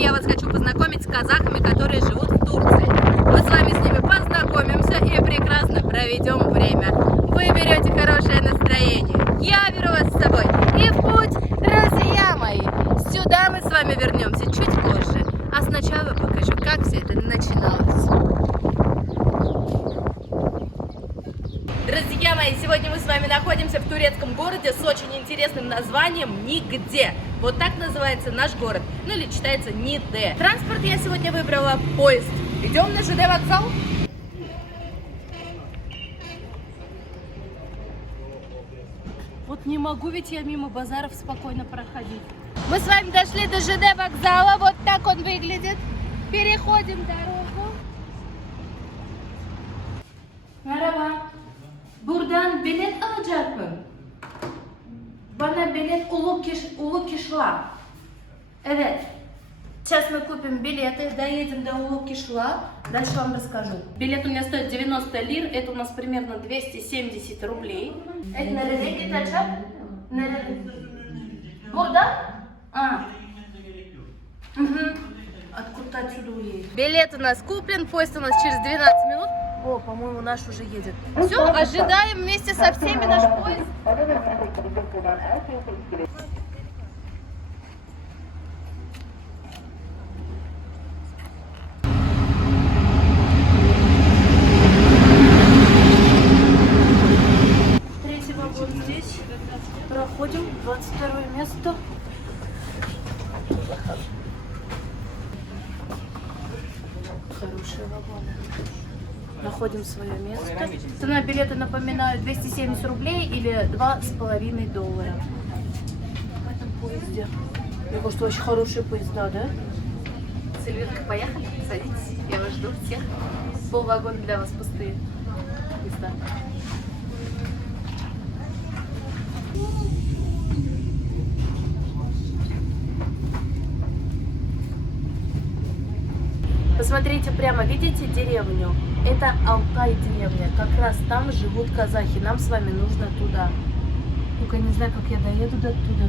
Сегодня я вас хочу познакомить с казахами, которые живут в Турции. Мы с вами с ними познакомимся и прекрасно проведем время. Вы берете хорошее настроение, я беру вас с собой. И в путь, друзья мои! Сюда мы с вами вернемся чуть позже. А сначала покажу, как все это начиналось. Друзья мои, сегодня мы с вами находимся в турецком городе с очень интересным названием Нигде. Вот так называется наш город, ну или читается Ниде. Транспорт я сегодня выбрала поезд. Идем на ЖД вокзал. Вот не могу ведь я мимо базаров спокойно проходить. Мы с вами дошли до ЖД вокзала, вот так он выглядит. Переходим дорогу. Merhaba. Buradan bilet alacak mı? Bana bilet Ulu Kişla. Evet. Сейчас мы купим билеты, доедем до Ulu Kişla. Дальше вам расскажу. Билет у меня стоит 90 лир, это у нас примерно 270 рублей. Это nerede gidecek? Nerede? Burada? Угу. Откуда отсюда уедет? Билет у нас куплен, поезд у нас через 12 минут. О, по-моему, наш уже едет. Все, ожидаем вместе со всеми наш поезд. Третий вагон здесь. Проходим. 22 место. Хорошие вагоны. Находим свое место. Цена билета, напоминаю, 270 рублей или $2,5. В этом поезде. Мне кажется, очень хорошие поезда, да? Сильвинка, поехали? Садитесь. Я вас жду всех. Полвагона для вас пустые места. Посмотрите прямо, видите деревню? Это Алтай деревня. Как раз там живут казахи. Нам с вами нужно туда. Только не знаю, как я доеду до туда.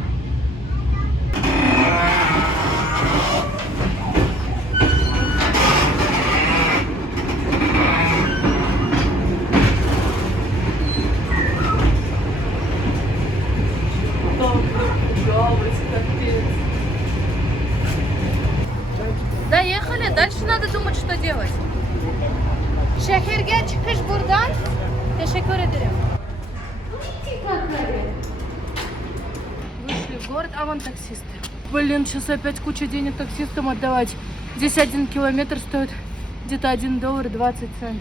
Доехали, дальше надо думать, что делать. Şehirge çıkış buradan. Teşekkür ederim. Вышли в город, а вон таксисты. Блин, сейчас опять куча денег таксистам отдавать. Здесь 1 километр стоит где-то $1.20.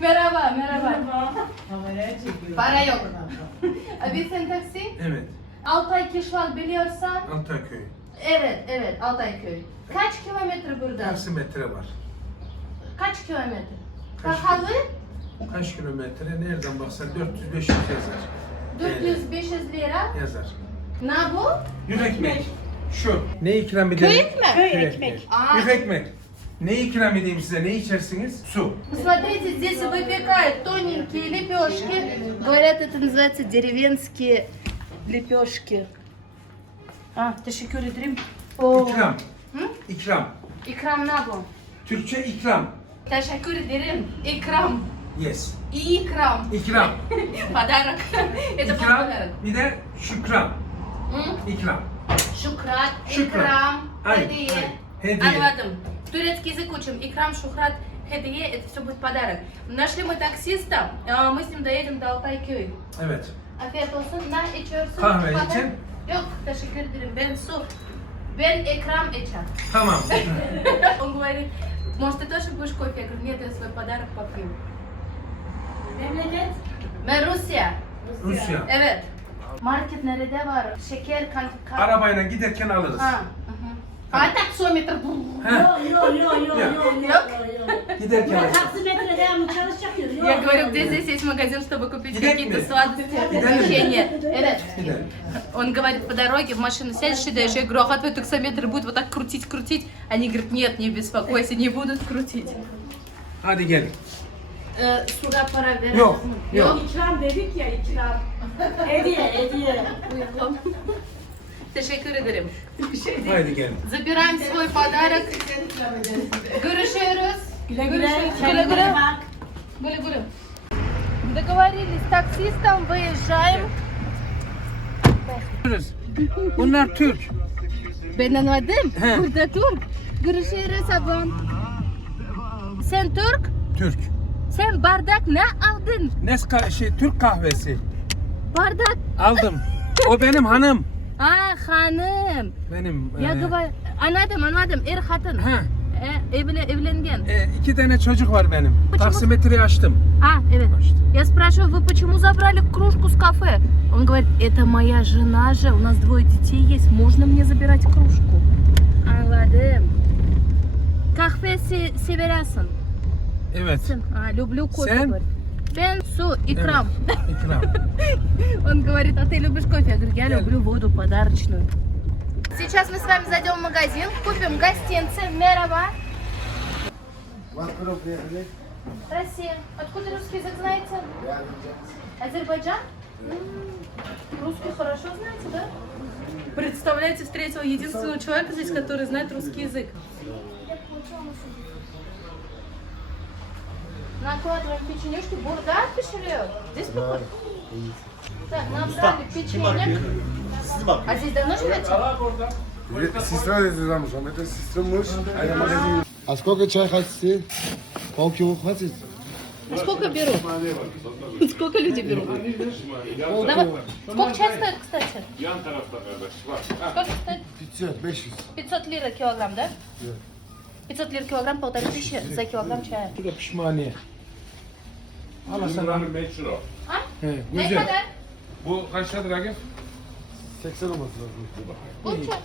Merhaba, merhaba. Para yok. Abi sen taksi? Evet. Altay Kişval biliyorsan? Antaköy. Evet, Altayköy. Kaç kilometre buradan? Taksimetre var. Kaç kilometre? Kaç Kakalı? Kaç kilometre? Nereden baksan 400-500 yazar. 400-500 lira. Yazar. Ne bu? Yük ekmek. Şu. Ne ikram edeyim? Köy ekmek? Köy ekmek. Aa. Yük ekmek. Ne ikram edeyim size? Ne içersiniz? Su. Посмотрите, здесь выпекают тоненькие лепешки. Говорят, это называется деревенские лепешки. Teşekkür ederim. İkram. Hı? İkram. İkram ne bu? Türkçe ikram. Teşekkür ederim. İkram. Yes. İkram. İkram. Подарок. Это İkram. подарок. Bir de şükran. Hı? İkram. Шукрат, Шукрат. икрам, Ай, хедие. ай, хедие. Анватым. Турецкий язык учим. Икрам, шухрат, хедие. Это все будет подарок. Нашли мы таксиста. Мы с ним доедем до Altayköy. Evet. Afiyet olsun. Ne içiyorsun? Kahve Pardon? için. Yok, teşekkür ederim. Ben su. Ben ikram içer. Tamam. Он говорит, может, ты тоже будешь кофе? Я говорю, нет, я свой подарок попью. Ben Rusya. Rusya. Evet. Market nerede var? Şeker, kan... Arabayla giderken alırız. Ha. А таксометр. Giderken alırız. Я говорю, где здесь есть магазин, чтобы купить Гидать какие-то мне? сладости, Гидать печенье. Evet. Gidelim. Он говорит, по дороге в машину сядешь и даешь. Я говорю, а твой таксометр будет вот так крутить. Они говорят, нет, не беспокойся, не будут крутить. Hadi gelin. Suda para verir. Yok, yok. İkram dedik ya ikram. Hediye. Buyurun. Teşekkür ederim. Haydi gelin. Забираем свой подарок. Görüşürüz. Güle güle. Güle güle. Bak. Гуля, гуля. Договорились с таксистом, выезжаем. Bunlar Türk. Ben anladım. He. Burada Türk. Görüşürüz ablam. Sen Türk? Türk. Sen bardak ne aldın? Türk kahvesi. Bardak. Aldım. O benim hanım. Ah hanım. Benim. Ya anladım. Hatun. Ha, Evlengen. 2 tane çocuk var benim. Почему? Taksimetreyi açtım. Evet. Açtım. Я спрашиваю, вы почему забрали кружку с кафе? Он говорит, это моя жена же, у нас 2 детей есть, можно мне забирать кружку? Anladım. Kahve seversin. Evet. Люблю кофе. Sen? Говорит. Ben su, икрам. İkram. Он говорит, а ты любишь кофе? Я говорю, я Я люблю воду подарочную. Сейчас мы с вами зайдем в магазин, купим гостинцы. Мерhaba. Россия. Откуда русский язык знаете? Азербайджан? Русский хорошо знаете, да? Представляете, встретила единственного человека здесь, который знает русский язык. Накладываем печенюшки. Бургар пешерел. Здесь прикольно. Так, набрали печенек. А здесь давно живете? Сестра замуж, это сестра муж, а я магазин. А сколько чай хотите? Полкило хватит? Сколько берут? Сколько люди берут? Давай. Сколько чай стоит, кстати? Сколько стоит? 500, 500. 500 лир килограмм, да? 500 лир килограмм, 1500 за килограмм чая. Bu da pişmaniye. Al sana. Meşhur. А? He, Ne güzel. kadar? Bu kaç lira Agif? 80 olması lazım. Bu çay.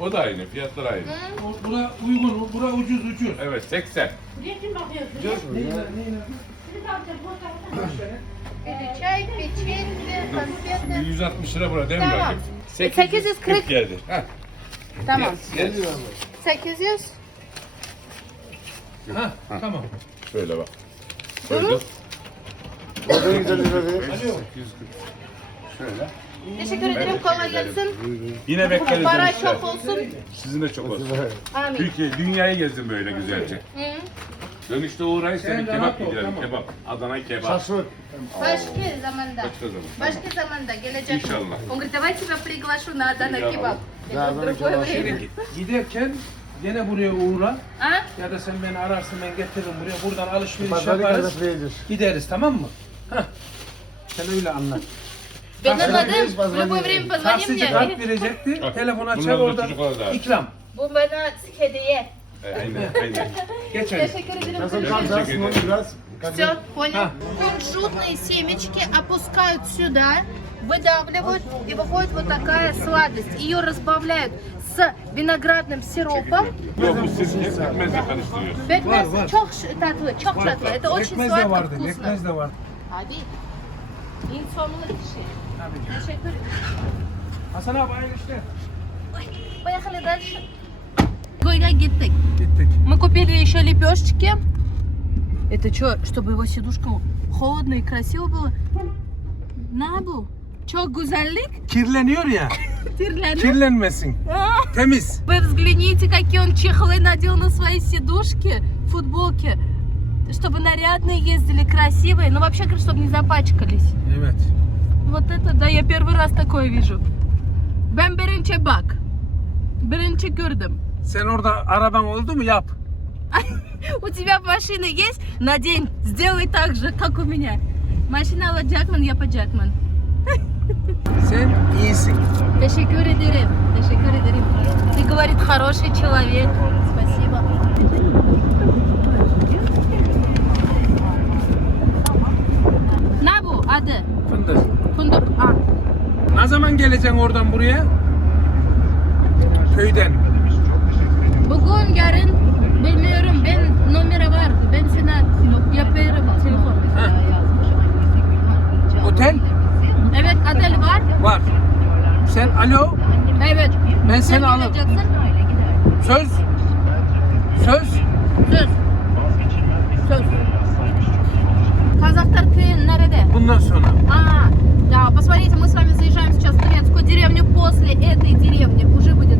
O da aynı, fiyatlar aynı. Bura uygun, bura ucuz. Evet, 80. Или чай, печенье, конфеты. 160 lira bura değil mi Tamam. Agif? 840. geldi. Heh. Tamam. Yes. 800. Ha, tamam. Şöyle bak. Durun. Orada 150 lira verir. Şöyle. Teşekkür ederim. Kolay gelsin. Yine bekleriz. Para dönüşte. çok olsun. Sizin de çok olsun. Amin. Türkiye, dünyayı gezdim böyle güzelce. Hı. Dönüşte uğrayın seni Sen kebap rahat ol, yedirelim. tamam. Kebap. Adana kebap. Şaşlık. Başka zamanda. Başka zaman. Başka zamanda gelecek. İnşallah. Он говорит, давай тебя приглашу на Адана кебаб. Да, Это в Адана другое кебаб. время. Giderken gene buraya uğra. А? Ya da sen beni ararsın, ben getiririm buraya. Buradan alışveriş Pazarlık yaparız. kadar verir. Gideriz, tamam mı? Heh. Sen öyle anlat. Ben anladım. Taksici В любое время позвони Taksici kart мне. verecekti. Bak, Telefon açar bunlar da orada. çocuklara da. İkram. Bu bana hediye. Aynen. Geç hadi. Teşekkür ederim. Nasıl kalacağız? Ну, biraz. Все, понял. А. Кунжутные семечки опускают сюда, выдавливают, и выходит вот такая сладость. Ее разбавляют с виноградным сиропом. Yok bu siz pekmezle karıştırıyorsun. Пекмез var. çok tatlı, çok tatlı. Это очень Pekmez de сладко, vardı, вкусно. pekmez de vardı. Abi, insomlu kişi. Tabii. Teşekkür ederim. Hasan abi hayırlı işler. Поехали дальше. Куда гитtik? Gittik. Мы купили еще лепешечки. Это что, чтобы его сидушка холодно и красиво было? Ne bu? Çok güzellik. Kirleniyor ya. Тирлянет. Kirlenmesin. Temiz. Вы взгляните, какие он чехлы надел на свои сидушки, футболки. Чтобы нарядные ездили, красивые. Ну, вообще, говорит, чтобы не запачкались. Evet. Вот это, да, я первый раз такое вижу. Ben birinci bak. Birinci gördüm. Sen orada araban oldu mu yap. У тебя машина есть? Надень, сделай так же, как у меня. Машина Алла Джекман, я по Джекман. Sen iyisin. Teşekkür ederim. Teşekkür ederim. Ты, говорит, хороший человек. Спасибо. Ne bu adı? Fındık. Fındık. Ah. Ne zaman geleceksin oradan buraya? Köyden. Bugün, yarın bilmiyorum. Ben numara var. Ben sana yaparım telefon. Ha. Otel Evet, otel var. var. Sen alo. Evet. Ben Sen seni alırım. geleceksin. Söz. Söz. Söz. Söz. Казахстар кöyü nerede? Bundan sonra. Да, посмотрите, мы с вами заезжаем сейчас в турецкую деревню. После этой деревни уже будет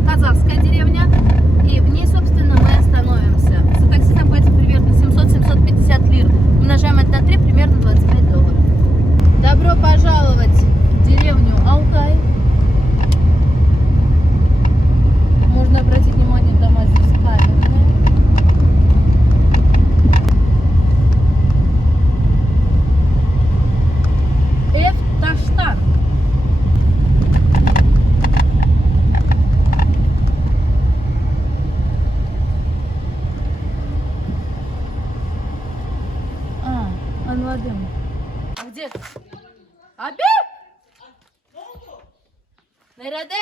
Abim. А где? Abi! Nerede?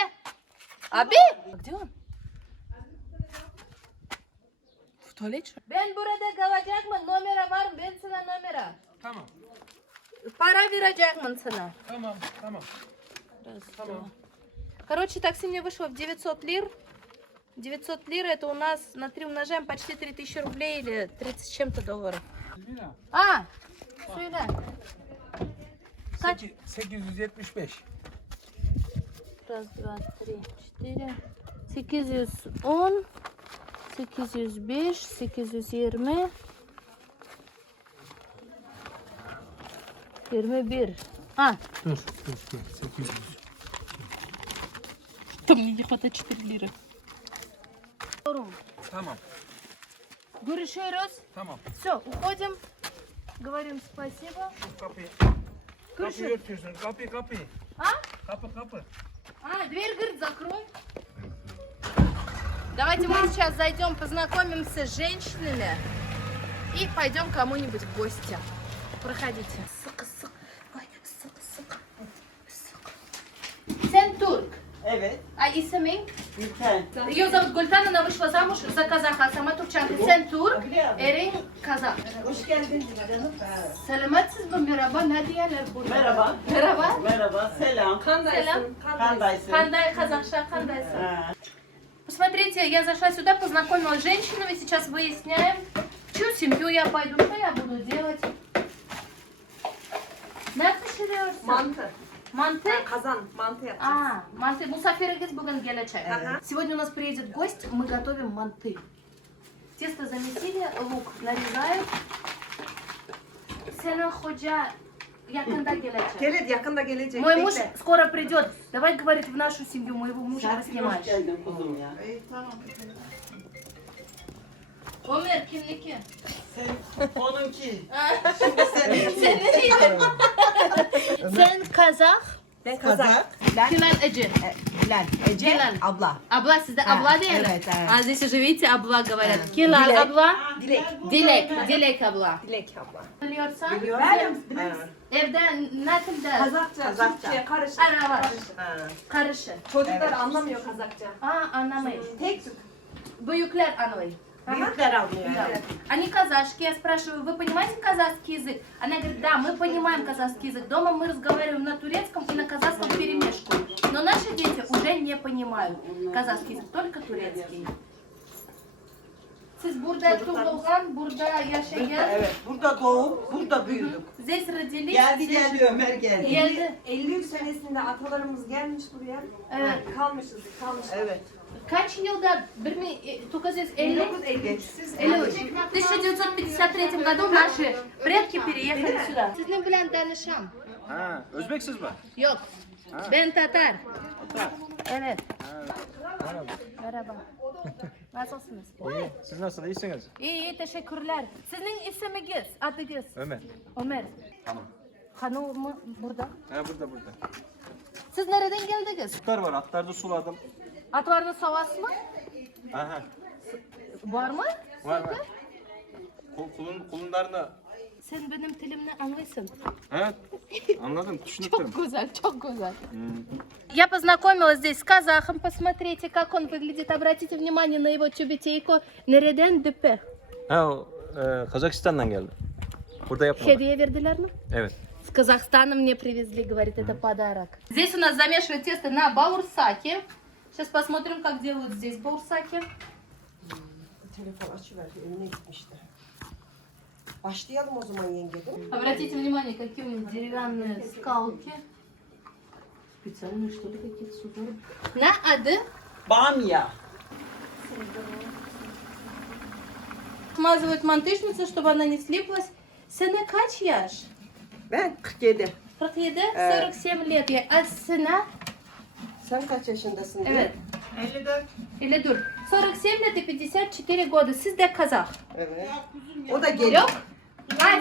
Abi! Где он? В туалете? Ben burada kalacakım. Numara var. Ben sana numara. Tamam. Para vereceğim sana. Tamam. Tamam. Tamam. Короче, такси мне вышло в 900 лир. 900 лир это у нас на 3 умножаем почти 3000 рублей или 30 с чем-то долларов. Mira, А! Söyle. Kaç? 875. Раз, два, три, четыре. 810, 805, 820, 21. А, Dur. 800. Там мне не хватает 4 лиры. Tamam. Görüşürüz. Tamam. Все, уходим. Говорим спасибо. Kapıyı. Görüşürüz. Kapıyı örtüyorsun. Kapıyı. А? Kapı. А, дверь, говорит, закрой. Давайте мы сейчас зайдем, познакомимся с женщинами и пойдем к кому-нибудь в гости. Проходите. Ой, sık. Sen Türk. Evet, А исемин? Gülten. Ее зовут Гультан, она вышла замуж за казаха, сама турчанка. Sen Türk, Erin kazak. Hoş geldin. Selametsiz mi? Merhaba, ne diyorlar burada? Merhaba. Merhaba. Merhaba, selam. Selam. Kandaysın. Кандай, казахша, кандайсың? Ha. Посмотрите, я зашла сюда, познакомилась с женщинами, сейчас выясняем, в чью семью я пойду, что я буду делать. Nasıl pişiriyorsun? Mantı. Mantı? Kazan, mantı yapacağız. Манты. Мусафиргиз бүгін gelecek. Ага. Сегодня у нас приедет гость, мы готовим манты. Тесто замесили, лук нарезаем. Senin hoca yakında gelecek. Gelir, yakında gelecek. Мой муж Bekle. скоро придет. Давай говорить в нашу семью, моего мужа Serpil hoş поснимаешь. geldin kuzum ya. Ömer kimlik? Sen onunki. Sen ne diyorsun? Sen Kazak, Ben Kazak. Hilal Ece. Hilal. Ece. Hilal. Abla. Abla sizde abla değil mi? evet, evet. А здесь уже видите, abla говорят. Hilal Dilek. abla. Dilek. Dilek abla. Dilek abla. Biliyorsan Biliyorum. evde ne tilde? Kazakça, Türkçe karışık. Ara var. Ha. Karışık. Çocuklar anlamıyor Kazakça. Anlamayın. Tek Türk. Büyükler anlıyor. Büyükler anlıyor. Да. Они казашки, я спрашиваю, вы понимаете казахский язык? Она говорит, да, мы понимаем казахский язык. Дома мы разговариваем на турецком и на казахском вперемешку. Но наши дети уже не понимают казахский язык, только турецкий. Siz burada doğan, burada yaşayan, Evet, burada doğup, burada büyüdük. здесь родились, Geldi Ömer geldi. geldi. 53 senesinde atalarımız gelmiş buraya. Evet. Kalmışız. Evet. Kaç yılda? 1950? 1953. Siz 53. В 1953 году наши предки переехали сюда. Sizin bilen danışam. Ha, Özbeksiz mi? Yok. Ben Tatar. Evet. Merhaba. Nasılsınız? İyi. Siz nasıl? İyisiniz? İyi, teşekkürler. Sizin isminiz, adınız? Ömer. Ömer. Hanım. Hanım mı burada? Ha burada. Siz nereden geldiniz? Atlar var. Atlarda suladım. Atvarda savas mı? Aha. Var mı? Var. Kulunlarını. Sen benim dilimle anlıyorsun. Evet. Anladım. Düşündüm. Çok güzel. Я познакомилась здесь с казахом. Посмотрите, как он выглядит. Обратите внимание на его тюбетейку. Nereden düpe? Ha o Kazakistan'dan geldi. Burada yapmadı. Hediye verdiler mi? Evet. С Казахстана мне привезли, говорит, это подарок. Здесь у нас замешивают тесто на баурсаке. Сейчас посмотрим, как делают здесь баурсаки. Telefon açıver, eline gitmişti. Başlayalım o zaman yenge. Обратите внимание, какие у них деревянные скалки. Специальные, что ли, какие-то с узором. На аdı Bamya. смазывают мантышницу, чтобы она не слиплась. Сына kaç yaş? Ben 47. 47, 47 лет. А сына? Sen kaç yaşındasın? Evet. 54. 54. 47 лет и 54 года. Siz de Kazak. Evet. O da geliyor. Yok.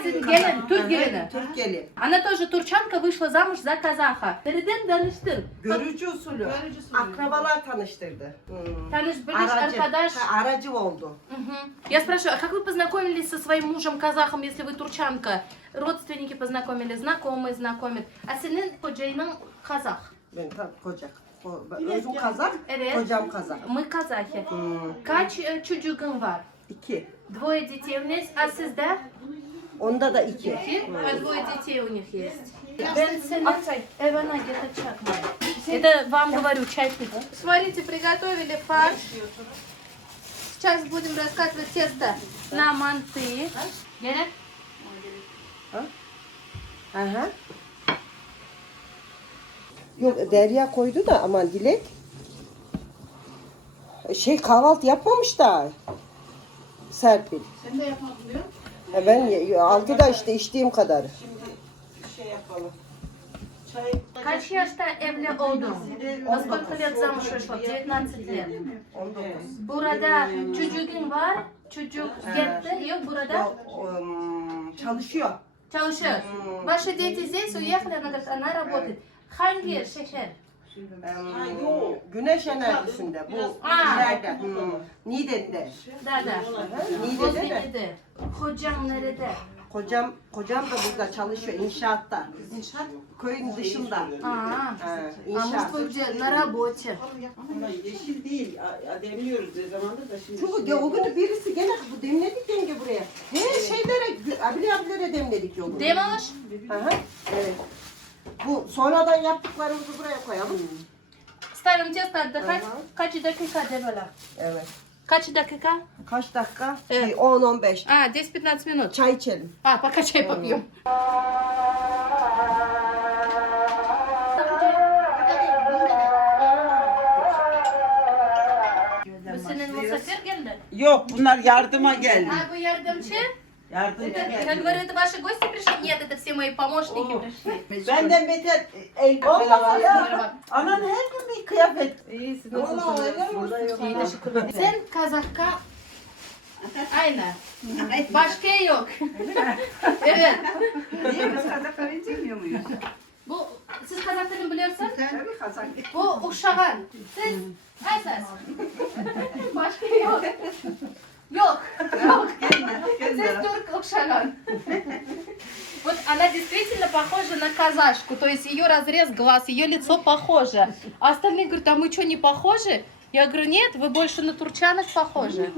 sizin gelin, Türk gelini. Türk gelin. Она тоже турчанка, вышла замуж за казаха. Nereden tanıştın? Görücü usulü. Akrabalar tanıştırdı. Tanışmış arkadaş. Aracı oldu. Мгм. Я спрашиваю, а как вы познакомились со своим мужем казахом, если вы турчанка? Родственники познакомили, знакомые знакомят. А senin kocanın kazak. Ben tabii kocak. Özüm kazak, Evet. kocam kazak. Мы казахи. Kaç çocuğun var? 2. Двое детей у нас, а sizde? Onda da 2. А двое детей у них есть. Ben senin evine getireceğim. Это вам говорю, чай пить. Смотрите, приготовили фарш. Сейчас будем раскатывать тесто на манты. Gerek? Aha. Yok Derya koydu da aman Dilek. Kahvaltı yapmamış da. Serpil. Sen de yapmadın diyor. Ben 6'da işte içtiğim kadar. Şey yapalım. Çay. Kaç yaşta evli oldun? Во сколько лет замуж вышла? 19 лет. 19. Burada çocuğun var. Çocuk gitti. Yok burada. Çalışıyor. Çalışıyor. Ваши дети здесь уехали, она говорит, она работает. Hangi şehir? Güneş enerjisinde bu Aa. nerede? Niğde'de. Да, да. Niğde'de mi? Niğde'de. Kocam nerede? Kocam da burada çalışıyor inşaatta. İnşaat. Köyün dışında. А, а İnşaat. муж твой где? На работе. Ama yeşil değil. Demliyoruz ne zamandır da şimdi. Çünkü o gün birisi gene bu demledik yenge buraya. Her şeylere, abilere demledik yolu. Демалыш? Aha, evet. Bu sonradan yaptıklarımızı buraya koyalım. Ставим тесто отдыхать. Ага. Kaç dakika demela? Evet. Kaç dakika? Kaç dakika? Evet. 10-15. А, 10-15 минут. Çay içelim. А, пока чай попьем. Bu senin misafir geldi. Yok bunlar yardıma geldi. А, вы yardımcı? Yardıma Это, как geldi. говорю, это ваши гости пришли? Нет, это все мои помощники пришли. Benden beter olmaz ya. Anan her gün bir kıyafet. İyi, siz Vallahi öyle mi? İyi, teşekkür ederim. Sen Kazakka aynı. Başka yok. Evet. Niye biz Kazakları bilmiyor muyuz? Bu, siz Kazak dilini biliyorsun? Tabii Kazak. Bu Uşağan. Siz esas. Başka yok. Yok. Yok. Siz Türk Uşağan. Вот она действительно похожа на казашку, то есть ее разрез глаз, ее лицо похоже. А остальные говорят, а мы что, не похожи? Я говорю, нет, вы больше на турчанок похожи.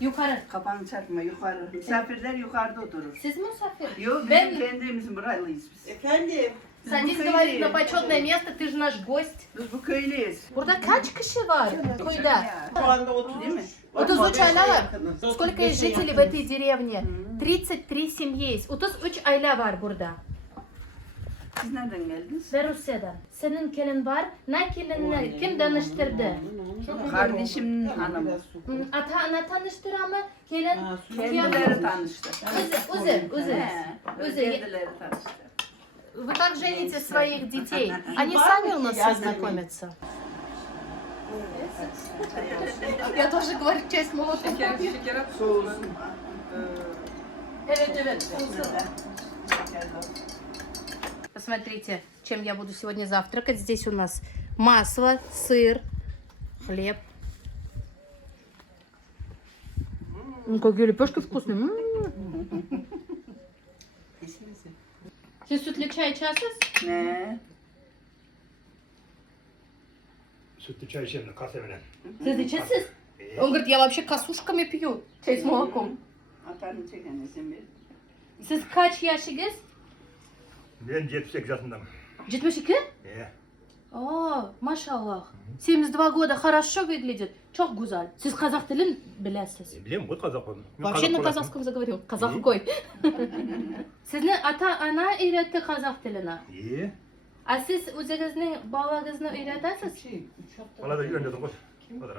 Yukarı. Kafanı çarpma yukarı. Misafirler yukarıda oturur. Siz misafir? Yok Ben- bizim kendimiz buralıyız biz. Efendim. Садись, говорит, на почетное место, ты же наш гость. Biz bu köylüyüz. Burada kaç kişi var köyde? Şu anda 30 değil mi? 33 aile var. Yakınız. Сколько есть жителей в этой деревне? 33 семьи есть. 33 aile var burada. Siz nereden geldiniz? Ve Rusya'dan. Senin kelin var. Ne kelinle kim tanıştırdı? Kardeşimin hanımı. Ata ana tanıştır ama kelin Kendileri tanıştı. Özür. Kendileri tanıştı. Вы как жените своих детей? Они сами у нас все знакомятся. Я тоже говорю, часть молотка. Soğusun. Evet. Посмотрите, чем я буду сегодня завтракать. Здесь у нас масло, сыр, хлеб. Какие лепешки вкусные. Siz sütlü çay içersiniz? Ne? Sütlü çay içerim, kahve Siz içersiniz? Он говорит, я вообще косушками пью. Чай с молоком. Atarını çeken isim verin. Siz kaç yaşınız? Ben 78 yaşındayım. 72? О, машаллах. 72 года хорошо выглядит. Çok güzel. Siz Kazak dilini bilirsiniz. Biliyorum, bu Kazak oldum. Вообще на казахском заговорил. Казахской. Sizni ata-ana öğretti Kazak dilini. İyi. A siz o'zingizning bolangizni o'rgatasiz? Valla da öğrendim koş.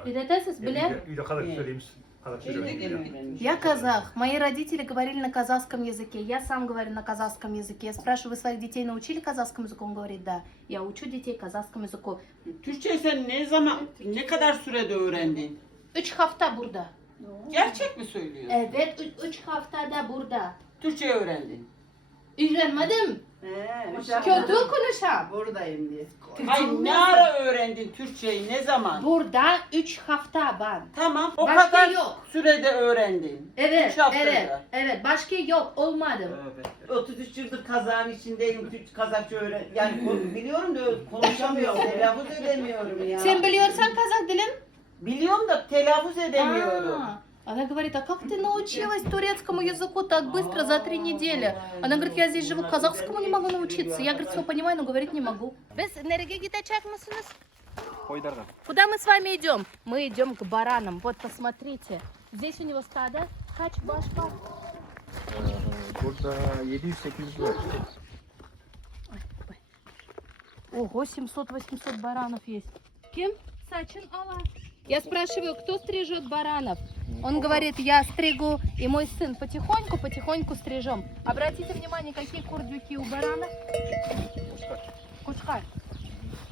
Öğretesiz, bilir? İyi Kazak söyleyeyim. Kazak söylüyorum. Я казах. Мои родители говорили на казахском языке. Я сам говорю на казахском языке. Я спрашиваю, вы своих детей научили казахскому языку? Он говорит, да. Я учу детей казахскому языку. Türkçe sen ne kadar sürede öğrendin? 3 hafta burada. Gerçek mi söylüyorsun? Evet, 3 haftada burada. Türkçe öğrendin. Öğrenmedim. Kötü konuşam. Buradayım diye. Ay ne ara öğrendin Türkçeyi, ne zaman? Burada 3 hafta ben. Tamam, o Başka kadar yok. sürede öğrendin. Evet, 3 haftada. evet. Başka yok, olmadım. Evet. 33 yıldır kazağın içindeyim, Kazakça öğren. Yani biliyorum da konuşamıyorum, telaffuz edemiyorum ya. Sen biliyorsan Kazak dilim? Biliyorum da telaffuz edemiyorum. Она говорит, а как ты научилась турецкому языку так быстро, за 3 недели? Она говорит, я здесь живу, казахскому не могу научиться. Я, говорит, все понимаю, но говорить не могу. Biz nereye gidecek misiniz? Koydarga. Куда мы с вами идем? Мы идем к баранам. Вот, посмотрите. Здесь у него стадо. Kaç baş var? Burada 700-800 var. Ого, 700-800 баранов есть. Кем? Сачин Алла. Я спрашиваю, кто стрижет баранов? Он говорит, я стригу, и мой сын потихоньку стрижем. Обратите внимание, какие курдюки у баранов. Кучкар.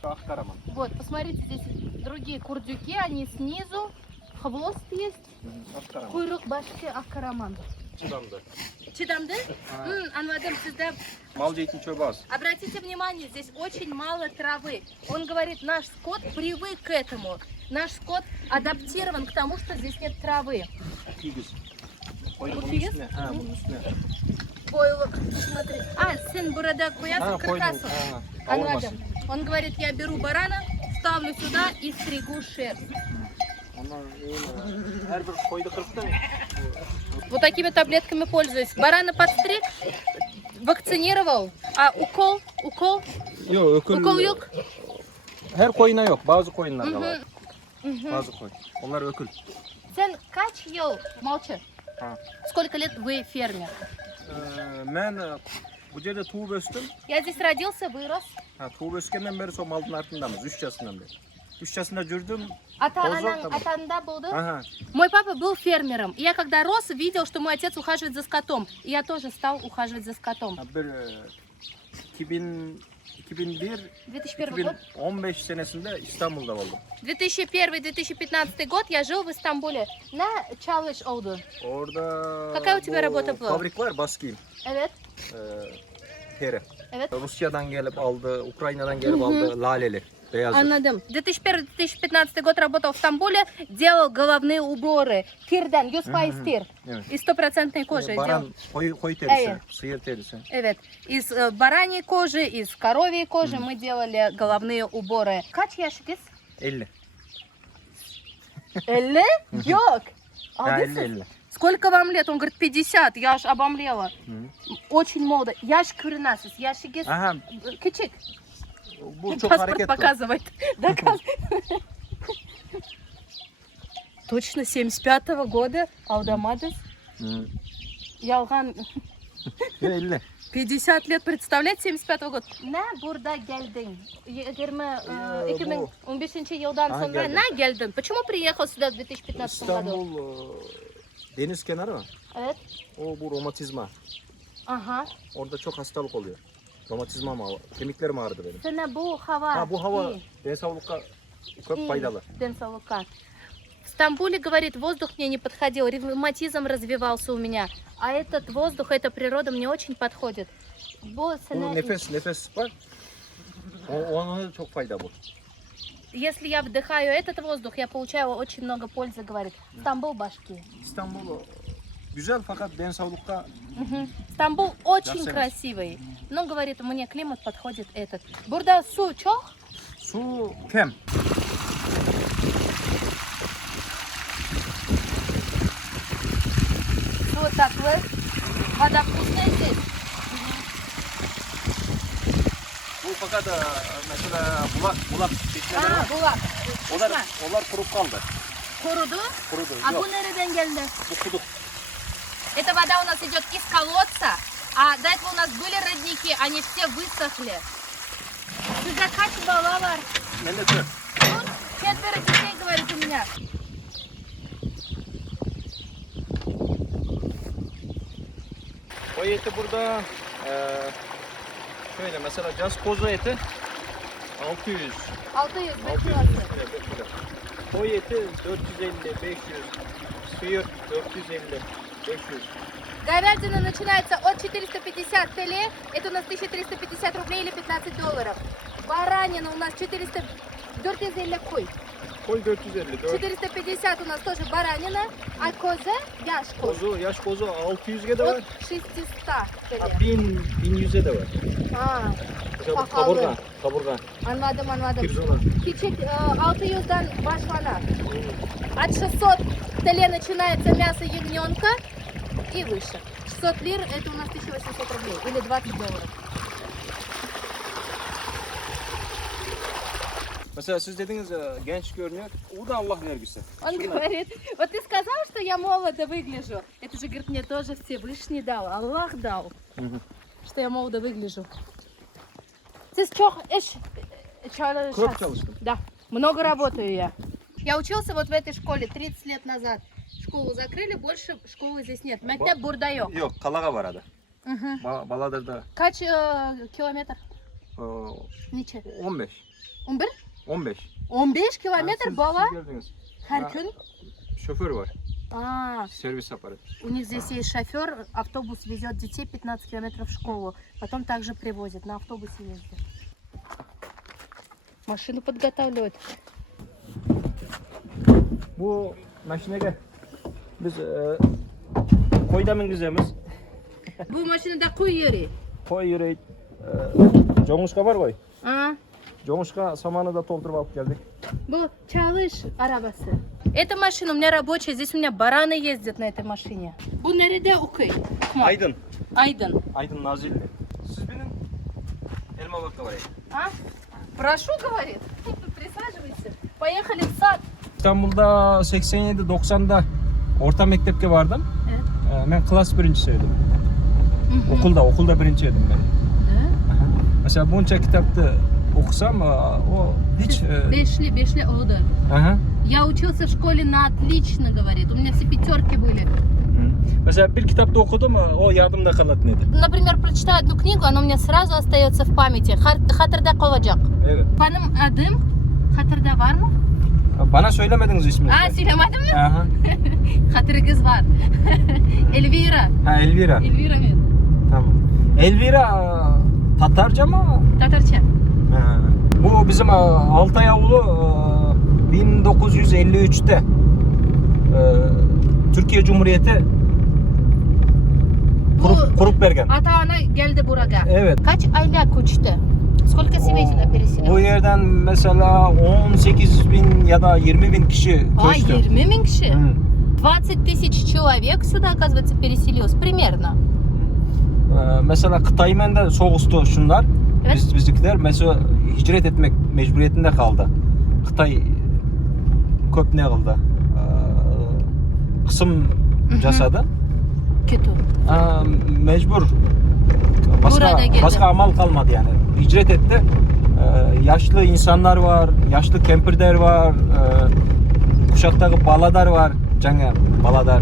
Ахкараман. Вот, посмотрите, здесь другие курдюки, они снизу. Хвост есть. Ахкараман. Kuyruk başka akaraman. Çıdamda. Чидамды? Anladım, sizde. Mal zeytin çorbası az. Обратите внимание, здесь очень мало травы. Он говорит, наш скот привык к этому. Наш скот адаптирован к тому, что здесь нет травы. Kigiz. Bu Bunun kigiz? üstüne. Ha, bunun üstüne. Koyuluk, смотри. Sen burada koyarsın, koydum. kırkarsın. Ha, Anladım. Он говорит, я беру барана, ставлю сюда и стригу шерсть. Onlar her bir koydu 40 tane. Вот такими таблетками пользуюсь. Барана подстриг, вакцинировал, а укол? Yok, Укол yok. Her koyuna yok. Bazı koyunlarda var. Bazı koyun. Onlar ökül. Sen kaç yıl, молчи, Ha. сколько лет вы фермер? Ben bu yerde tuğub östüm. Я здесь родился, вырос. Ha, tuğub öskenden beri so malın артындамыз. 3 yaşından beri. 3 yaşında жүрдüm. Атанда болды? Ага. Мой папа был фермером. И я когда рос, видел, что мой отец ухаживает за скотом. И я тоже стал ухаживать за скотом. Bir 2001 2001 год? 2015 senesinde İstanbul'da oldum. 2001-2015 год я жил в Истамбуле на Чалыш oldu. Orada Какая у тебя работа была? Fabrik var Baskiyim. Evet. Peri. Evet. Rusya'dan gelip aldı, Ukrayna'dan gelip aldı laleli, beyazı. Anladım. 2001-2015 год работал в Стамбуле, делал головные уборы. Тирden, 100% тир. Evet. Из стопроцентной кожи. Baran, koyu terisi, Evet. sıyır terisi. Evet. Из бараньей кожи, из коровьей кожи мы делали головные уборы. Kaç yaşınız? 50. 50? Yok. Ha, Aldınız. 50. Сколько вам лет? Он говорит, 50. Я аж обомлела. Очень молодо. Yaş kırınasız. Yaşınız Aha, küçük. bu çok Паспорт hareketli. показывает. Точно 75-го года Алдамадес. Ялган. 50. 50 лет, представляете, 75-го года. Ne burada geldin? 2015 yıldan Ha, sonra geldim. ne geldin? Почему приехал сюда в 2015 году? İstanbul deniz kenarı mı? Evet. O bu romatizma. Aha. Orada çok hastalık oluyor. Romatizma mı? Kemiklerim ağrıdı benim. Sana bu hava Ha, bu hava iyi. densallıkta çok И faydalı. денсаулыка. В Стамбуле, говорит, воздух мне не подходил, ревматизм развивался у меня. А этот воздух, эта природа мне очень подходит. Bu Bu sene, nefes var. Ona çok fayda bu. если я вдыхаю этот воздух, я получаю очень много пользы, говорит. Стамбул башки. İstanbul güzel fakat densallıkta Стамбул очень Красиво. красивый. Но, говорит, мне климат подходит этот. Burada su çok. su kem. Su tatlı. Вода вкусная здесь. Bu fakat mesela bulak çeşmeleri var. Булак. Onlar kurup kaldı. Kurudu. Kurudu. А bu Yok, nereden geldi? bu kuduk. Эта вода у нас идет из колодца, а до этого у нас были родники, они все высохли. Sizde kaç bala var? Bende tır. Тут 4 детей, говорит, у меня. Koyu eti burada şöyle mesela caz kozu eti 600. 600 bir 600 kilosu. lira. Koyu eti 450, 500. Sıyır 450, 500. Говядина начинается от 450 TL, это у нас 1350 рублей или 15 долларов. Баранина у нас 400, 450 koy. Koy 450. 450 у нас тоже баранина, а koza, yaş koz. Kozu, yaş kozu 600'e de var. От 600 TL. 1100'e de var. Ha, Mesela bu pahalı. kaburga. Anladım anladım. Pirzola. Küçük 600'dan başlanar. От 600 TL начинается мясо ягненка и выше. 600 лир это у нас 1800 рублей или 20 долларов. Mesela siz dediniz genç görünüyor. O da Allah vergisi. Он говорит, вот ты сказал, что я молодо выгляжу. Это же, говорит, мне тоже Всевышний дал, Аллах дал, что я молодо выгляжу. Siz çok iş Çok çalıştım. Да, много работаю я. Я учился вот в этой школе 30 лет назад. Школу закрыли, больше школы здесь нет. Мектеп burada yok. Yok, Kalaga var arada. Baladır'da Kaç kilometre? 15. 11? 15. 15 kilometre baba. Siz gördünüz. Her Ha. gün. Şoför var. А, Servis yaparız. у них здесь есть шофер, автобус везет детей 15 километров в школу, потом также привозит, на автобусе ездит. Машину подготавливают. Bu makineye biz koyda mingizemiz. Bu maşinede koy yeri. Koy yüreği. Coğuşka var koy. А, Coğuşka samanı da doldurup alıp geldik. bu çalış arabası. Эта машина у меня рабочая, здесь у меня бараны ездят на этой машине. Bu nerede okuy? Aydın. Aydın. Aydın Nazilli. Siz benim elma bakla var. А? Прошу, говорит. Присаживайся. Поехали в сад. İstanbul'da 87-90'da orta mektepte vardım. Evet. Ben klas birincisiydim. Okulda birinciydim ben. Aha. Mesela bunca kitapta okusam o hiç... Beşли oldu. Aha. Я учился в школе на отлично, говорит. У меня все пятерки были. Mesela bir kitapta okudum o yadımda kalıp nedir? Например, прочитаю одну книгу, она у меня сразу остается в памяти. Хатırda kalacak. Evet. Benim adım Hatırda var mı? Bana söylemediniz ismini. Aa, söylemedim mi? Aha. Hatırı var. Elvira. Ha Elvira. Elvira mı? Tamam. Elvira Tatarca mı? Tatarça. Ha. Bu bizim Altay Avlu 1953'te Türkiye Cumhuriyeti kurup vergen. Ata-ana geldi buraya. Evet. Kaç aylık uçtu? Сколько семей сюда Bu переселилось? yerden mesela 18 bin ya da 20 bin kişi А, göçtü. 20 bin kişi? Hı. 20 тысяч человек сюда, оказывается, переселилось. Примерно. Mesela Kıtaymen de soğustu şunlar. Evet. Bizdekiler mesela hicret etmek mecburiyetinde kaldı. Kıtay köp ne kıldı? Kısım casadı. Kötü. Mecbur. Burada geldi. Başka amal kalmadı yani. Hicret etti. Yaşlı insanlar var, yaşlı kempirler var, kuşaktaki baladar var. Canı baladar.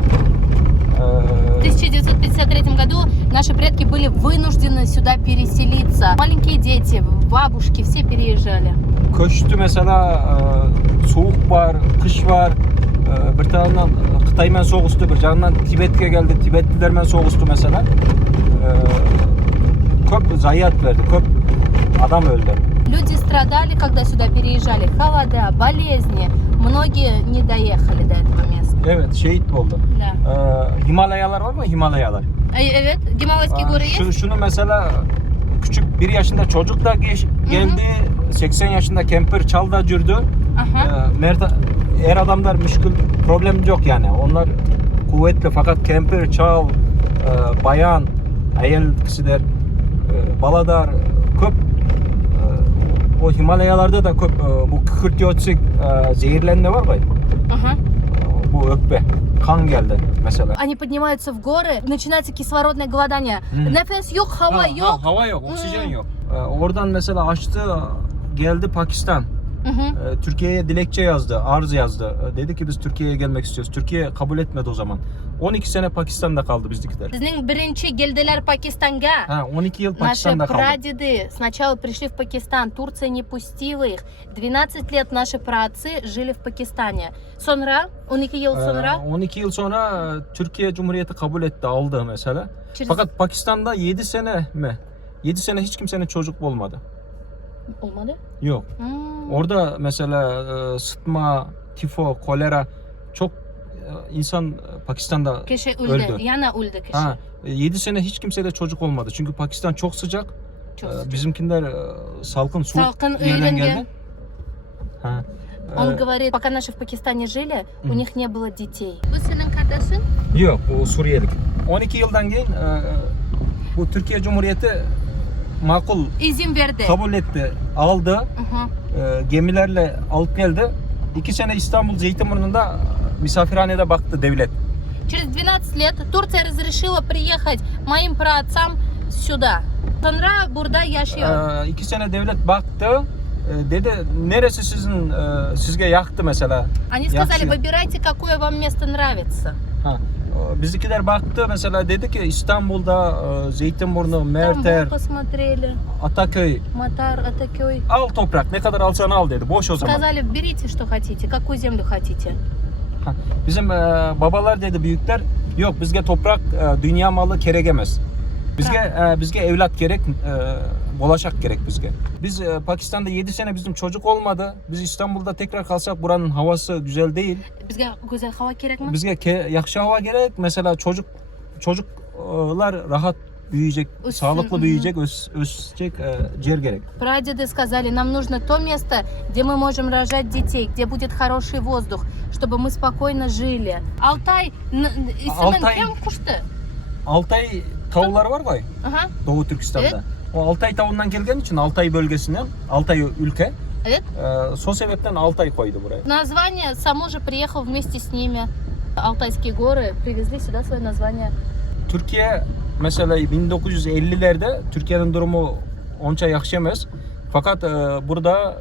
В 1953 году наши предки были vынуждены сюда переселиться. Маленькие дети, бабушки, все переезжали. Köştü mesela soğuk var, kış var. Bir taraftan Kıtaymen soğustu, bir taraftan Tibet'e geldi. Tibetlilermen soğustu mesela. Köp zayiat verdi, köp adam öldü. Люди страдали, когда сюда переезжали. Холода, болезни. Многие не доехали до этого места. Evet, şehit oldu. Да. Himalayalar var mı? Himalayalar. Evet, Гималайские горы есть? Şunu mesela küçük 1 yaşında çocuk da geldi. 80 yaşında kemper çal da cürdü. Aha. Er adamlar müşkül problem yok yani. Onlar kuvvetli fakat kemper çal, bayan, ayel kişiler, baladar köp o Himalayalarda da köp bu kükürt zehirlenme var mı? Ага. Bu ökbe. Kan geldi mesela. Они поднимаются в горы, начинается кислородное голодание. Nefes yok, hava yok. Hava yok, oksijen yok. Oradan mesela açtı, geldi Pakistan. Türkiye'ye dilekçe yazdı, arz yazdı. Dedi ki biz Türkiye'ye gelmek istiyoruz. Türkiye kabul etmedi o zaman. 12 sene Pakistan'da kaldı bizdekiler. Bizning birinchi geldilar Pakistanga. Ha, 12 yıl Наши Pakistan'da kaldı. прадеды сначала пришли в Пакистан, Турция не пустила их. 12 лет наши праотцы жили в Пакистане. Sonra, 12 yıl sonra, 12 yıl sonra Türkiye Cumhuriyeti kabul etti, aldı mesela. Fakat Pakistan'da 7 sene mi? 7 sene hiç kimsenin çocuk olmadı. olmadı. Yok. Orada mesela sıtma, tifo, kolera çok insan Pakistan'da Kişi öldü. öldü. Yana öldü kişi. Ha, 7 sene hiç kimsede çocuk olmadı. Çünkü Pakistan çok sıcak. Çok sıcak. Bizimkiler salkın, soğuk Salkın yerden öğrengen. geldi. Ha. Он говорит, пока наши в Пакистане жили, у них не было детей. Bu senin kardeşin? Yok, o Suriyelik. 12 yıldan кейін bu Türkiye Cumhuriyeti makul İzin verdi. kabul etti, aldı. Hı. Gemilerle alıp geldi. 2 sene İstanbul Zeytinburnu'nda misafirhanede baktı devlet. Через 12 лет Турция разрешила приехать моим праотцам сюда. Sonra burada yaşıyor. 2 sene devlet baktı. Dedi neresi sizge yaktı mesela. Они сказали, Yakşı. выбирайте, какое вам место нравится. Ha. Bizimkiler baktı mesela, dedi ki İstanbul'da Zeytinburnu, Merter, Стамбул посмотрели, Ataköy, Матар, Атакёй. al toprak, ne kadar alsan al dedi. Boş o zaman. Сказали, берите, что хотите, какую землю хотите. Ha. Bizim babalar dedi, büyükler, yok bizge toprak, dünya malı keregemez. Bizge evlat gerek, bolaşak gerek bizge. Biz Pakistan'da 7 sene bizim çocuk olmadı. Biz İstanbul'da tekrar kalsak buranın havası güzel değil. Bizga güzel hava gerek mi? Bizge yakşı hava gerek. Mesela çocuklar rahat büyüyecek, Өссін, sağlıklı büyüyecek, ösecek yer gerek. Прадеды сказали, нам нужно то место, где мы можем рожать детей, где будет хороший воздух, чтобы мы спокойно жили. Alтай, Altay- kim kuştu? Altay tavukları var mı? Aha, Doğu Türkistan'da. Evet. O Altay tavuğundan geldiği için Altay bölgesinden, Altay ülke. evet. O sebepten Altay koydu buraya. Название само же приехал вместе с ними. Алтайские горы привезли сюда свое название. Türkiye mesela 1950'lerde Türkiye'nin durumu onca yakışamaz. Fakat burada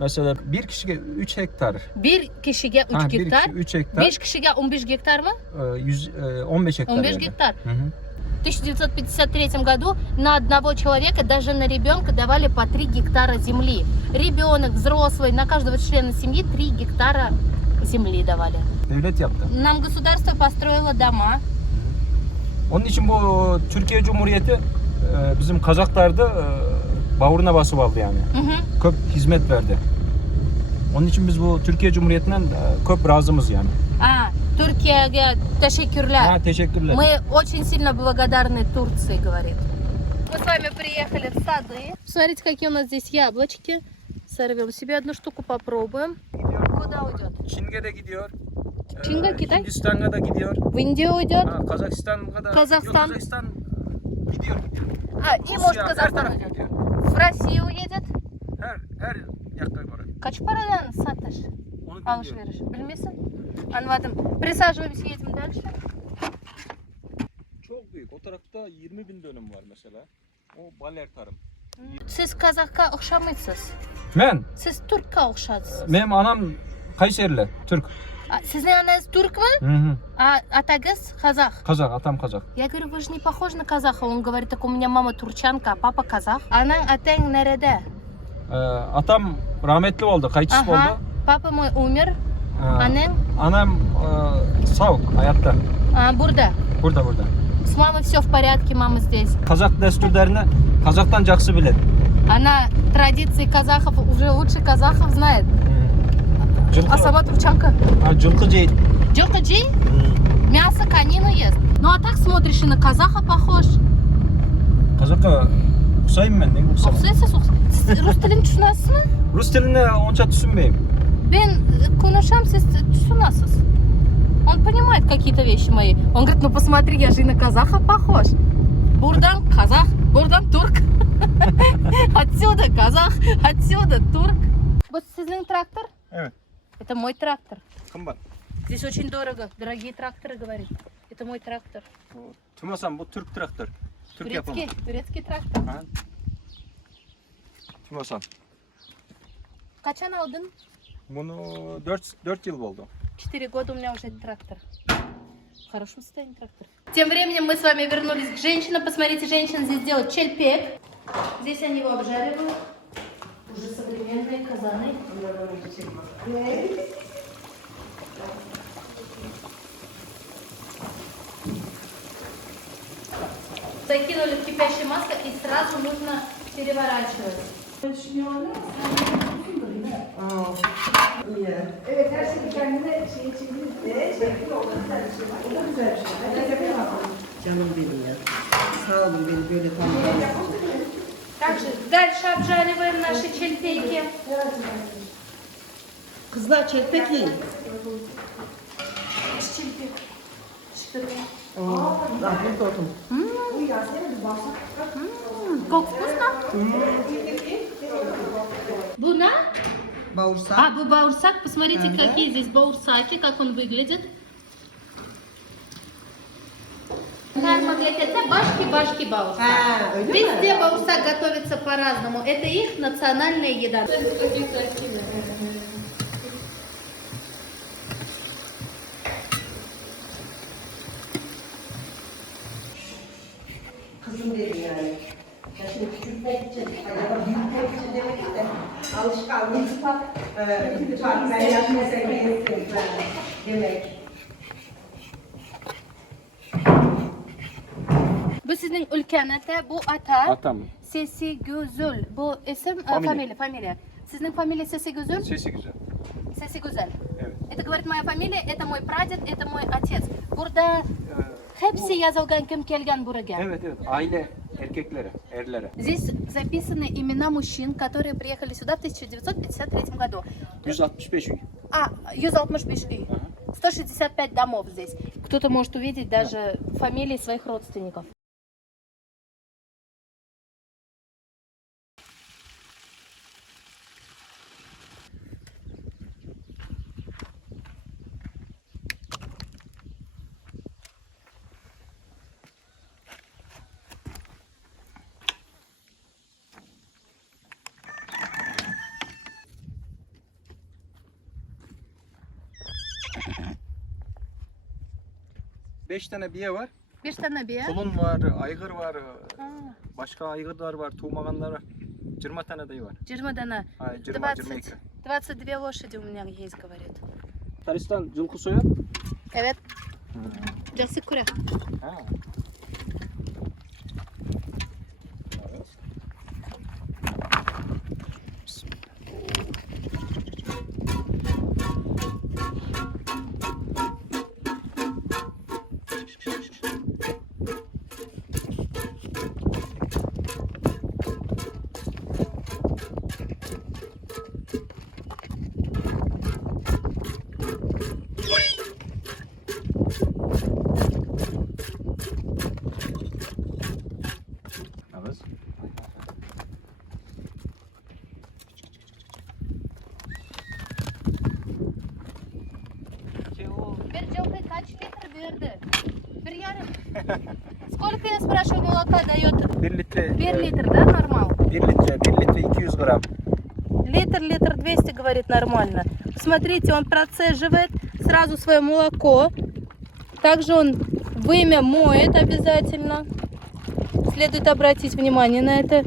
mesela bir kişiye 3 hektar. Bir kişiye 3 Ha, gektar, 3 hektar. 5 kişiye 15 gektar mı? 15 hektar. 15 yani. гектар. Hı hı. В 1953 году на одного человека, даже на ребенка, давали по 3 гектара земли. Ребенок, взрослый, на каждого члена семьи 3 гектара земли давали. Devlet yaptı. Нам государство построило дома. Onun için bu Türkiye Cumhuriyeti bizim Kazaklar'da bağrına basıp aldı yani. Мгм. Köp hizmet verdi. Onun için biz bu Türkiye Cumhuriyeti'nden köp razımız yani. Türkiye'ye teşekkürler. Ha, teşekkürler. Мы очень сильно благодарны Турции, говорит. Мы с вами приехали в сады. Смотрите, какие у нас здесь яблочки. Сорвем себе одну штуку, попробуем. Куда уйдет? Çin'e de gidiyor. Çin'e, Kitay? Hindistan'a da gidiyor. В Индию уйдет. Ha, Kazakistan'a da. Kazakistan. Yok, Kazakistan gidiyor. И может Rusya, her Казахстан taraf уйдет. gidiyor. В Россию уедет. Her yakka göre. Kaç paradan satış? Onu bilmiyorum. Alışveriş. Bilmiyorsun? Anladım. Присаживаемся, едем дальше. Çok büyük. O tarafta 20.000 dönüm var mesela. O baler tarım. Siz Kazak'a okşamıyorsunuz. Ben, Siz Türk'e okşarsınız. benim anam Kayserili, Türk. Sizin ananız Türk mü? Hı hı. Atagız Kazak. Kazak, atam Kazak. Я говорю, вы же не похожи на казаха. Он говорит, так у меня мама турчанка, а папа казах. Anan atan nerede? Atam rahmetli oldu, kayıtsız Ага. oldu. Papa mой умер. Ee, Annen Anam sağ, hayatta. burada. Burada. С мамой все в порядке, мама здесь. Kazak desturlarını Kazak'tan жақсы bilir. Она традиции казахов уже лучше казахов знает. А Жылқы, сама турчанка. жылқы жейді. Джокаджи мясо, конину ест. Ну а так смотришь и на казаха похож. Kazak'a ұқсаймын мен, неге ұқсамын? Ұқсайсыз, Siz Rus tilini düşünüyorsunuz mu? Rus тіліне онша түсінбеймін. Ben konuşam, siz düşünüyorsunuz. Он понимает какие-то вещи мои. Он говорит, ну посмотри, я же и на казаха похож. Buradan казах, buradan турк. Отсюда казах, отсюда турк. Вот sizin трактор? Evet. Это мой трактор. Kımbat. Здесь очень дорого. Дорогие тракторы, говорит. Это мой трактор. Tümasan bu Türk traktör. Türk yapımı. Турецкий трактор. Ha. Tümasan. Kaçan aldın? Bunu 4 yıl oldu. 4 года у меня уже трактор. В хорошем состоянии трактор. Тем временем мы с вами вернулись к женщинам. Посмотрите, женщины здесь делают чельпек. Здесь они его обжаривают. Уже современные казаны. Закинули в кипящее масло и сразу нужно переворачивать. Canım benim ya. Sağ olun beni böyle tanıdığınız için. Также дальше обжариваем наши чельпеки. Kızlar çelpek yiyin. Чельпек. Afiyet olsun. Как вкусно! Буна? Bağırsak. А, bu баурсак. Посмотрите, какие здесь баурсаки, как он выглядит. Her memlekette başki баурсак. Ha, öyle mi? Везде баурсак готовится по-разному. Это их национальная еда. Kızım dedim yani. Ya şimdi küçültmek için, ya da büyütmek için demedik de alışkanlık bak ben yapmasam gerektim demek. Bu sizin ülkenizde bu ata. Atam. Sesi Güzel. Bu isim, Familia. familia. Sizin familia Sesi Güzel. Sesi güzel. Sesi Güzel. Evet. Это говорит моя фамилия, это мой прадед, это мой отец. Burada hepsi yazılgan kim kelgan buraya. Evet. Aile erkeklere, erlere. Здесь записаны имена мужчин, которые приехали сюда в 1953 году. 165 üy. 165 үй. 165 домов здесь. Кто-то может увидеть даже фамилии своих родственников. Beş tane biye var. 5 tane бия. Kulun var, aygır var. Başka aygırlar var, tuğmaganlar var. 20 tane dayı var. 20 дана. Ay, 20, 20. 22. 22 лошади у меня есть, говорит. Taristan жылқы soyar. Evet. Жақсы көрі. Ha. Evet. Bir жылқы kaç litre verdi? 1,5. Сколько, я спрашиваю, молока дает? 1 litre. 1 литр, да, нормал? 1 litre 200 грамм. Литр 200, говорит, нормально. Смотрите, он процеживает сразу свое молоко. Также он вымя моет обязательно. Следует обратить внимание на это.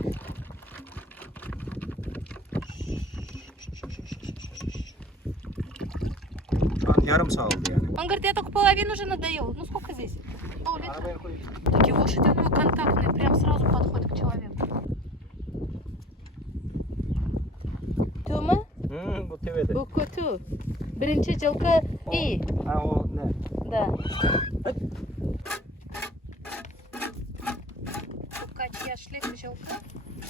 Şu an yarım sağ oldu yani. Он говорит, я только половину уже надоел. Ну сколько здесь? Пол-литра. Arabaya koy. Такие лошади у него контактные, прям сразу подходят к человеку. Tuma, Bu tevede. bu kötü. Birinci жылқы iyi. Ha o ne? Да. Kaç yaşlık жылқы?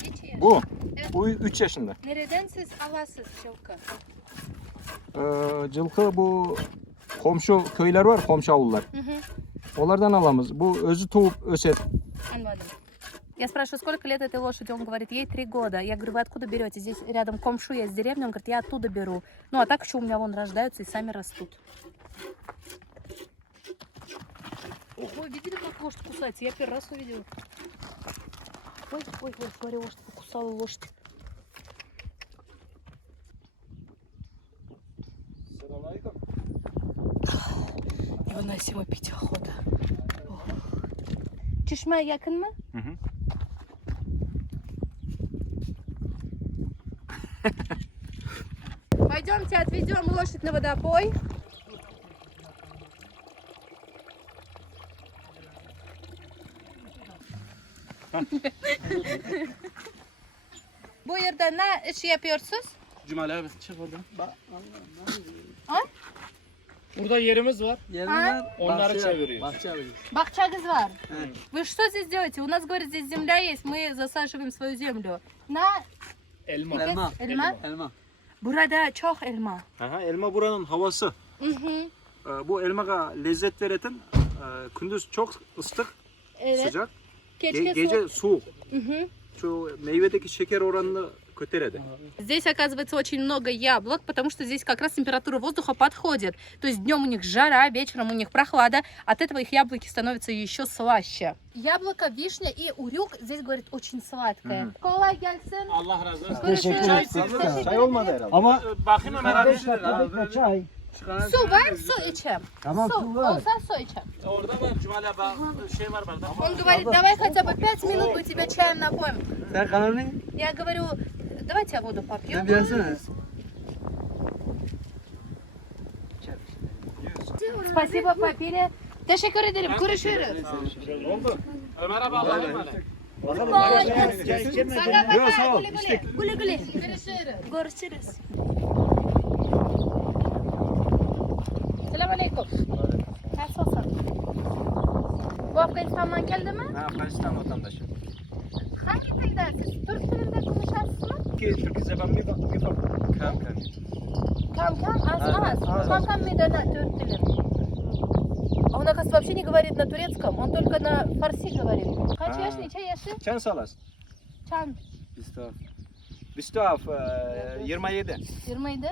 Geçi yaş. Bu. Bu 3 yaşında. Nereden siz alasız жылқы? Cılkı bu komşu köyler var, komşu avlular. Onlardan alamız. Bu özü tuğup öset. Anladım. Я спрашиваю, сколько лет этой лошади? Он говорит, ей 3 года. Я говорю, вы откуда берете? Здесь рядом Комшу есть деревня. Он говорит, я оттуда беру. Ну, а так еще у меня вон рождаются и сами растут. Ой, видели, как лошадь кусается? Я первый раз увидела. Ой, говорю, лошадь покусала лошадь. Видимо, пить охота. Ох. Чешма yakın mı? Пойдемте отведем лошадь на водопой. Bu yerde ne iş yapıyorsunuz? Cumali abi çık oradan. Burada yerimiz var. А? Onları çeviriyoruz. Bahçe abi. Бахчагыз var. Вы что здесь делаете? У нас, говорит, здесь земля есть, мы засаживаем свою землю. На Elma. Elma. elma. Elma. Burada çok elma. Aha, elma buranın havası. Mhm. Bu elmaya lezzet veren gündüz çok ıslık, Evet. sıcak. Keçke Gece soğuk. Мгм. Şu meyvedeki şeker oranını kötüledi. Здесь, оказывается, очень много яблок, потому что здесь как раз температура воздуха подходит. То есть днем у них жара, вечером у них прохлада. От этого их яблоки становятся еще слаще. Яблоко, вишня и урюк здесь, говорит, очень сладкое. Kolay gelsin. Allah razı olsun. Görüşürüz. Çay olmadı herhalde. Ama Bakayım hemen abi. çay. Su var, su içem. Tamam, Su su var. olsa su içem. Orada var Cumali abi şey var bardak. Он говорит, давай хотя бы 5 минут, мы тебя чаем напоим. Sen kanalını Я говорю, давайте я воду попью. ne biliyorsun? Спасибо, попили. Teşekkür ederim. Görüşürüz. Oldu. Ömer abi Allah'a emanet. Yok, sağ ol. Güle güle. Görüşürüz. Görüşürüz. Selamünaleyküm. Nasılsın? Bu Afganistan'dan geldi mi? Ha, Afganistan vatandaşı. Hangi dilden siz? Türk dilinde konuşarsınız mı? Türkçe ben bir bak. Kam. Kam, az. Kam mi de Türk dili? Он, оказывается, вообще не говорит на турецком, он только на фарси говорит. Kaç yaş, neçe yaşı? Çen salas. Çan. Bistaf 27. 27.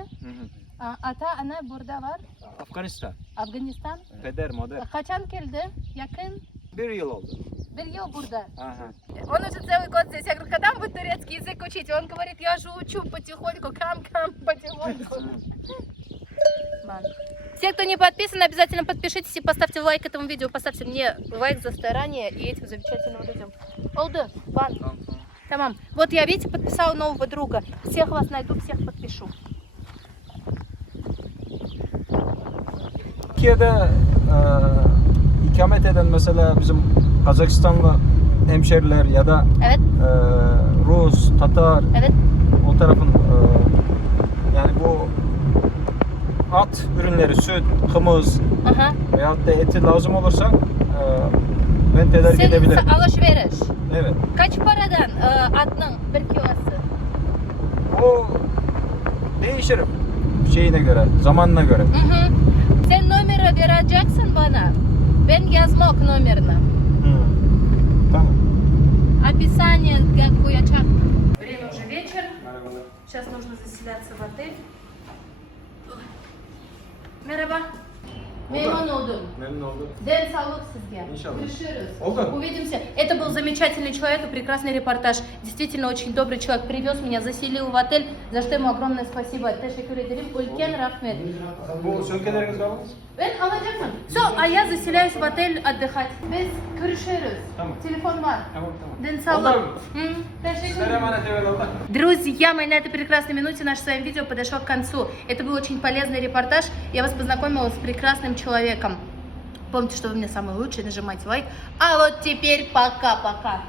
Ata, ana burada var. Afganistan. Afganistan. Peder, moder. Kaçan geldi? Yakın. 1 yıl oldu. Bir yıl burada. Aha. Он уже целый год здесь. Я говорю, когда вы турецкий язык учите? Он говорит, я же учу потихоньку, кам, потихоньку. Все, кто не подписан, обязательно подпишитесь и поставьте лайк этому видео. Поставьте мне лайк за старание и этим замечательным людям. Oldu, Van. Tamam. Вот я, видите, подписала нового друга. Всех вас найду, всех подпишу. Türkiye'de ikamet eden mesela bizim Kazakistanlı hemşeriler ya da Evet. Rus, Tatar, Evet. o tarafın yani bu at ürünleri, süt, kımız Aha. veyahut da eti lazım olursa ben tedarik edebilirim. Alışveriş. Evet. Kaç paradan atın bir kilosu? O değişir şeyine göre, zamanına göre. Hı hı. Sen numara vereceksin bana. Ben yazmak numarını. Tamam. Описание koyacak. Время уже вечер. Сейчас нужно заселяться в отель. Merhaba. Memnun oldum. Memnun oldum. Den sağlık sizге. İnşallah. Görüşürüz. Oldu. Увидимся. Это был замечательный человек и прекрасный репортаж. Действительно очень добрый человек. Привез меня, заселил в отель, за что ему огромное спасибо. Teşekkür ederim. Ulken rahmet. Bu sökeleriniz var mı? Ben alacaksın. Все, а я заселяюсь в отель отдыхать. Biz görüşürüz. Tamam. Телефон var. Tamam. Den sağlık. Oldu. Teşekkür Sizlere ederim. emanet eyvallah. Друзья мои, на этой прекрасной минуте наше с вами видео подошло к концу. Это был очень полезный репортаж. Я вас познакомила с прекрасным человеком. Помните, что вы мне самый лучший, нажимайте лайк. А вот теперь пока-пока.